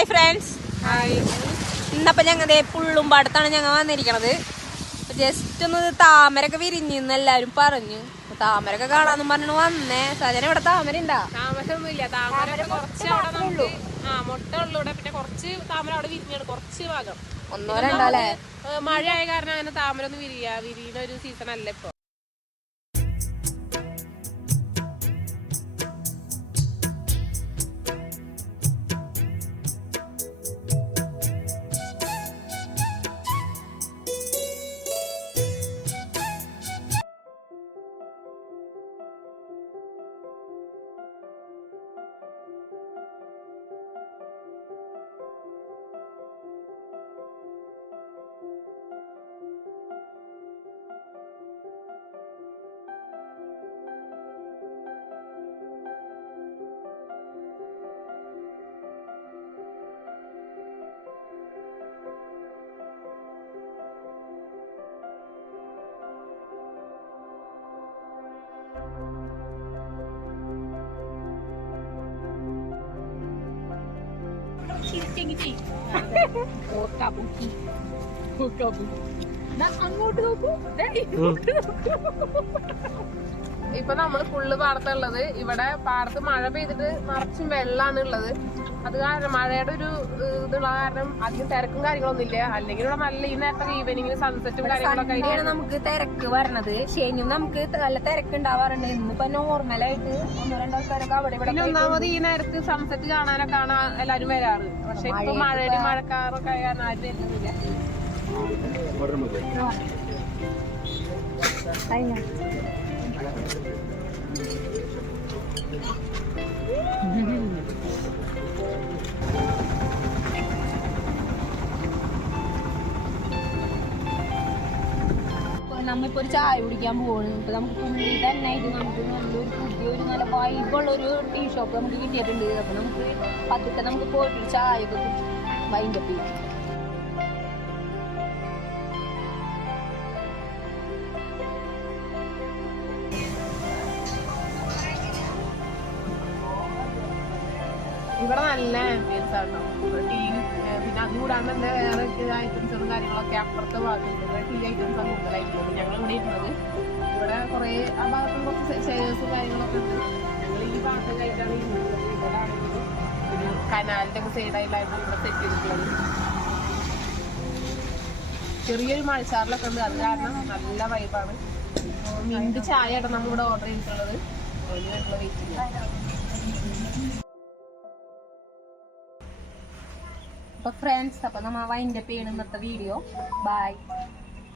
Hi friends, ഇന്നപ്പം ഞങ്ങൾ പുള്ളുമ്പാടത്താണ് ഞങ്ങൾ വന്നിരിക്കണത്. Just ഒന്ന് താമരൊക്കെ വിരിഞ്ഞെന്ന് എല്ലാവരും പറഞ്ഞു. താമരൊക്കെ കാണാന്നും പറഞ്ഞു വന്നേ. സജന ഇവിടെ താമര ഉണ്ടാ? താമരൊന്നുമില്ല, താമര കുറച്ച് അവിടെ നമുക്ക് മുട്ട ഉള്ളു. ഇവിടെ പിന്നെ കുറച്ച് താമര അവിടെ വിരിഞ്ഞാണ്, കുറച്ച് ഭാഗം. ഒന്നോ രണ്ടോ അല്ലേ? മഴ ആയ കാരണം അങ്ങനെ താമര ഒന്നും വിരിയുന്ന ഒരു സീസൺ അല്ല ഇപ്പൊ. അങ്ങോട്ട് നോക്കൂ. ഇപ്പൊ നമ്മള് ഫുള്ള് പാടത്തുള്ളത്. ഇവിടെ പാടത്ത് മഴ പെയ്തിട്ട് നിറച്ചും വെള്ളാണ് ഉള്ളത്. അത് കാരണം മഴയുടെ ഒരു ഇതുള്ള കാരണം അധികം തിരക്കും കാര്യങ്ങളൊന്നും ഇല്ല. അല്ലെങ്കിൽ ഇവിടെ നല്ല ഈ നേരത്തെ ഈവനിങ്ങിന് സൺസെറ്റും കാര്യങ്ങളൊക്കെ ആയിട്ടാണ് നമുക്ക് തിരക്ക് വരണത്. ശനിയും നമുക്ക് നല്ല തിരക്ക് ഉണ്ടാവാറുണ്ട്. ഇന്നിപ്പോ നോർമലായിട്ട് ഒന്നോ രണ്ടോ ആൾക്കാരൊക്കെ അവിടെ ഇവിടെ. ഒന്നാമത് ഈ നേരത്ത് സൺസെറ്റ് കാണാനൊക്കെയാണ് എല്ലാരും വരാറ്. പക്ഷെ ഇപ്പൊ മഴയുടെ മഴക്കാറൊക്കെ ആയ കാരണം ആരും വരുന്നില്ല. നമ്മിപ്പോ ഒരു ചായ കുടിക്കാൻ പോവാണ്. ഇപ്പൊ നമുക്ക് പുള്ളി തന്നെ ഇത് നമുക്ക് നല്ലൊരു പുതിയൊരു നല്ല വൈബുള്ള ഒരു ടീ ഷോപ്പ് നമുക്ക് കിട്ടിയിട്ടുണ്ട്. അപ്പൊ നമുക്ക് പതുക്കെ നമുക്ക് പോയിട്ട് ചായ ഒക്കെ വൈൻഡപ്പ് ചെയ്യാം. ഇവിടെ നല്ല ആംബിയൻസ് ആട്ടോ. ടീ പിന്നെ അതുകൂടാണ്ട് തന്നെ വേറെ ഐറ്റംസുകളും കാര്യങ്ങളൊക്കെ അപ്പുറത്തെ ഭാഗത്തുണ്ട്. ഇവിടെ ടീ ഐറ്റംസ് ആണ് കൂടുതലായിട്ടുള്ളത്. ഞങ്ങൾ ഇവിടെ ഇരുന്നത് ഇവിടെ കുറെ ആ ഭാഗത്തും കുറച്ച് ചെയേഴ്സും കാര്യങ്ങളൊക്കെ ഉണ്ട്. ഞങ്ങൾ ഈ ഭാഗത്തേക്കായിട്ടാണ് ഇരുന്നത്. ഇവിടെ ആണെങ്കിൽ ഒരു കനാലിന്റെ ഒക്കെ സൈഡായിട്ടാണ് ഇവിടെ സെറ്റ് ചെയ്തിട്ടുള്ളത്. ചെറിയൊരു മഴച്ചാറിലൊക്കെ ഉണ്ട്. അത് കാരണം നല്ല വൈബാണ്. മിന്റ് ചായ ആട്ടോ നമ്മളിവിടെ ഓർഡർ ചെയ്തിട്ടുള്ളത്. അതിന് വേണ്ടിയുള്ള വെയിറ്റിംഗ്. അപ്പൊ ഫ്രണ്ട്സ്, അപ്പൊ നമ്മ വൈൻഡപ്പ് ചെയ്യണം ഇന്നത്തെ വീഡിയോ. ബൈ.